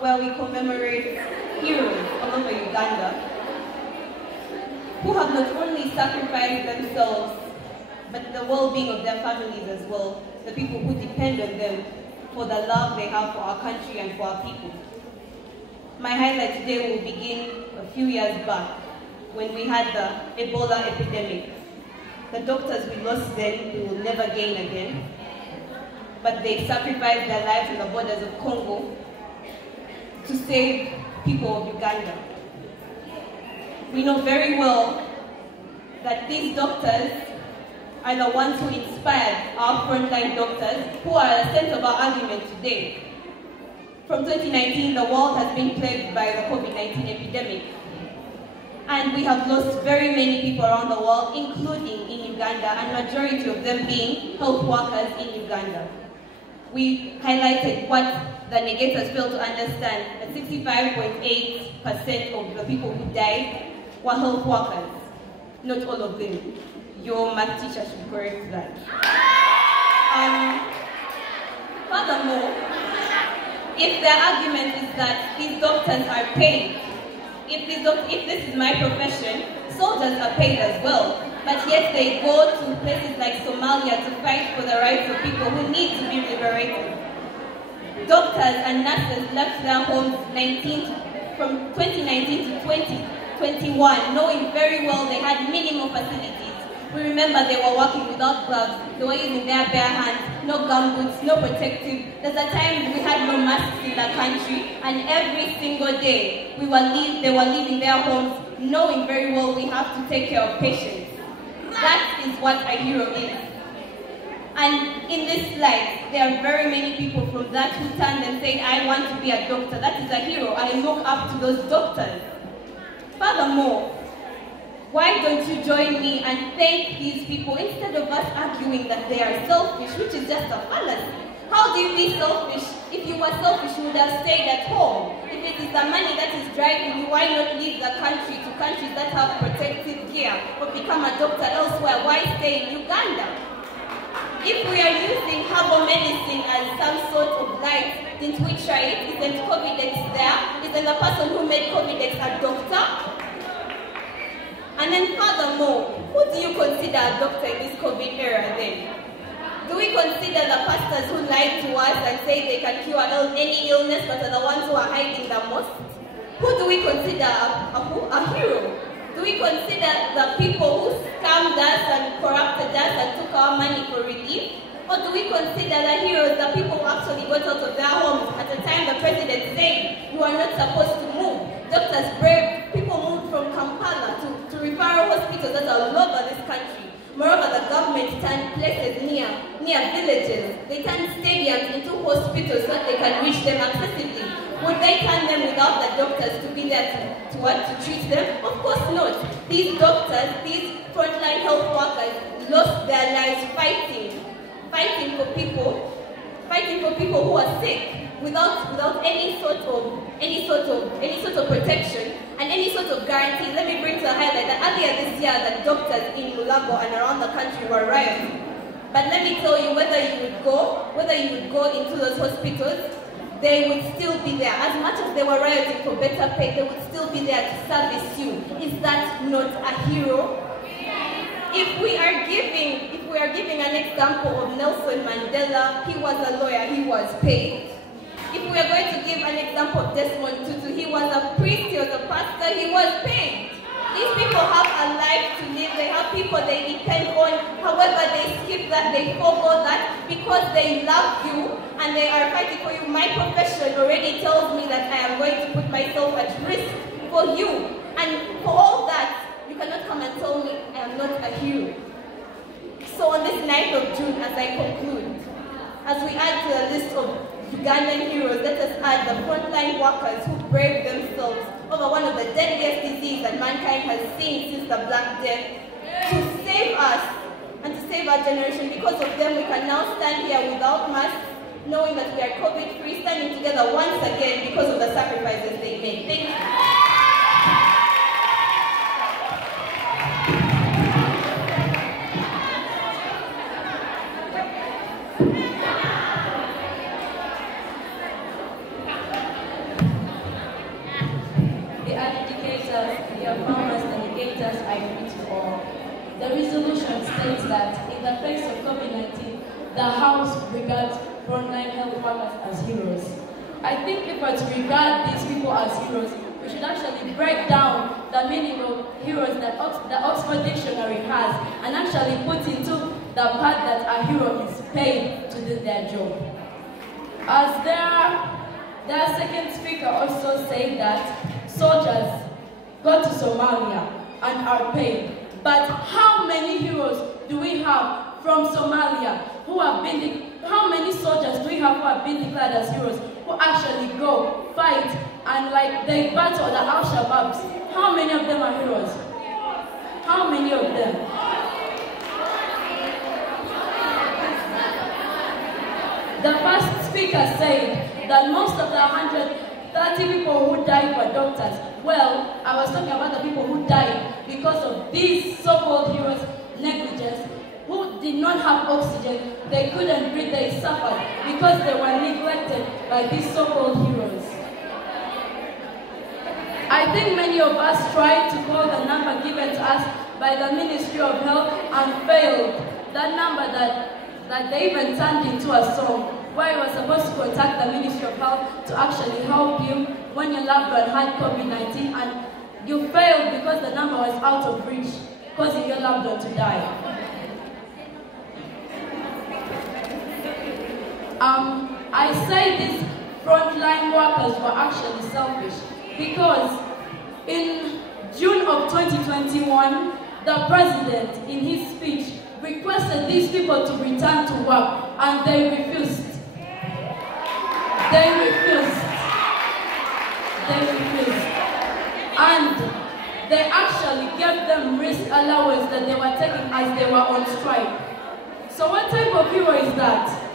where we commemorate heroes all over Uganda who have not only sacrificed themselves, but the well-being of their families as well, the people who depend on them for the love they have for our country and for our people. My highlight today will begin a few years back when we had the Ebola epidemic. The doctors we lost then, we will never gain again, but they sacrificed their lives on the borders of Congo to save people of Uganda. We know very well that these doctors are the ones who inspired our frontline doctors, who are the center of our argument today. From 2019, the world has been plagued by the COVID-19 epidemic. And we have lost very many people around the world, including in Uganda, and majority of them being health workers in Uganda. We highlighted what the negators failed to understand, that 65.8% of the people who died were health workers. Not all of them. Your math teacher should correct that. Furthermore, if their argument is that these doctors are paid, if this is my profession, soldiers are paid as well, but yet they go to places like Somalia to fight for the rights of people who need to be liberated. Doctors and nurses left their homes from 2019 to 2021, knowing very well they had minimal facilities. We remember they were working without gloves, they were using their bare hands, no gumboots, no protective. There's a time we had no masks in the country, and every single day they were leaving their homes, knowing very well we have to take care of patients. That is what a hero is. And in this slide, there are very many people from that who turned and said, I want to be a doctor. That is a hero. I look up to those doctors. Furthermore, why don't you join me and thank these people instead of us arguing that they are selfish, which is just a fallacy? How do you be selfish? If you were selfish, you would have stayed at home. If it is the money that is driving you, why not leave the country to countries that have protective care or become a doctor elsewhere? Why stay in Uganda? If we are using herbal medicine as some sort of light, didn't we try it? Isn't Covidex there? Isn't the person who made Covidex a doctor? And then furthermore, who do you consider a doctor in this COVID era then? Do we consider the pastors who lied to us and say they can cure any illness but are the ones who are hiding the most? Who do we consider a hero? Do we consider the people who scammed us and corrupted us and took our money for relief? Or do we consider the heroes, the people who actually got out of their homes at the time the president said you are not supposed to move? Doctors braved, people moved from Kampala to referral hospitals that are all over this country. Moreover, the government turned places near villages. They turned stadiums into hospitals so that they can reach them accessibly. Would they turn them without the doctors to be there to treat them? Of course not. These doctors, these frontline health workers lost their lives fighting for people who are sick without any sort of protection and any sort of guarantee. Let me bring to a highlight that earlier this year the doctors in Mulago and around the country were rioting. But let me tell you, whether you would go into those hospitals, they would still be there. As much as they were rioting for better pay, they would still be there to service you. Is that not a hero? If we are giving an example of Nelson Mandela, he was a lawyer, he was paid. If we are going to give an example of Desmond Tutu, he was a priest, he was a pastor, he was paid. These people have a life to live, they have people they depend on. However, they skip that, they forego that because they love you and they are fighting for you. My profession already tells me that I am going to put myself at risk for you. And for all that, you cannot come and tell me I am not a hero. So on this 9th of June, as I conclude, as we add to the list of Ugandan heroes, let us add the frontline workers who braved themselves over one of the deadliest diseases that mankind has seen since the Black Death to save us and to save our generation. Because of them, we can now stand here without masks, knowing that we are COVID-free, standing together once again because of the sacrifices they made. Thank you. debaters I agree to all. The resolution states that in the face of COVID-19, the House regards frontline health workers as heroes. I think if we're to regard these people as heroes, we should actually break down the meaning of heroes that the Oxford Dictionary has and actually put into the part that a hero is paid to do their job. As their second speaker also said that soldiers go to Somalia and are paid. But how many heroes do we have from Somalia who have been, how many soldiers do we have who have been declared as heroes, who actually go, fight, and like they battle the Al-Shabaabs? How many of them are heroes? How many of them? The first speaker said that most of the 130 people who died were doctors. Well, I was talking about the people who died because of these so-called heroes' negligence, who did not have oxygen, they couldn't breathe, they suffered because they were neglected by these so-called heroes. I think many of us tried to call the number given to us by the Ministry of Health and failed. That number that they even turned into a song, where you were supposed to contact the Ministry of Health to actually help you when your loved one had COVID-19, and you failed because the number was out of reach, causing your loved one to die. I say these frontline workers were actually selfish because in June of 2021, the president, in his speech, requested these people to return to work, and they refused. They refused. And they actually gave them risk allowance that they were taking as they were on strike. So what type of hero is that?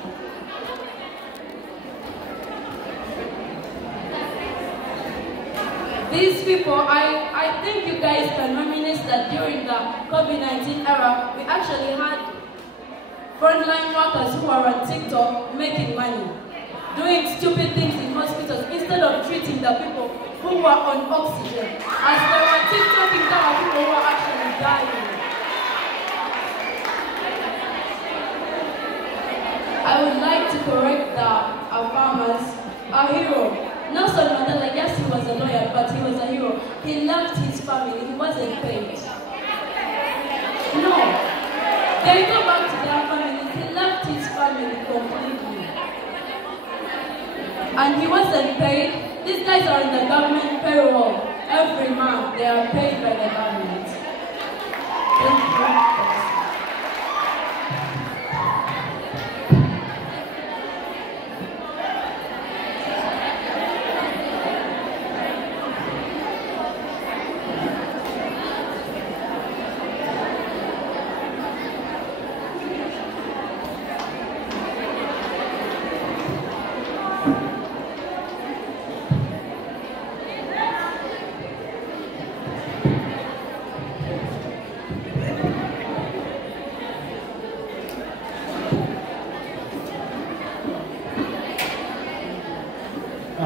These people, I think you guys can reminisce that during the COVID-19 era, we actually had frontline workers who are on TikTok making money, doing stupid things in hospitals instead of treating the people who were on oxygen, as they were TikToking down people who were actually dying. I would like to correct our farmers, our hero. Nelson Mandela, yes, he was a lawyer, but he was a hero. He loved his family, he wasn't paid. No. They go back to their families, he loved his family completely. And he wasn't paid. These guys are in the government payroll. Every month, they are paid by the government. Thank you.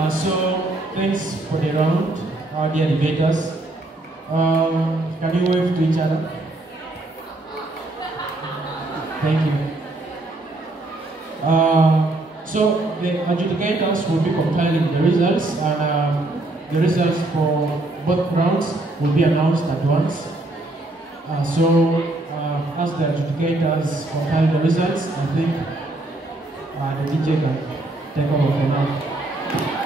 So, thanks for the round, our dear debaters. Can you wave to each other? Thank you. So, the adjudicators will be compiling the results, and the results for both rounds will be announced at once. As the adjudicators compile the results, I think the DJ can take over for now.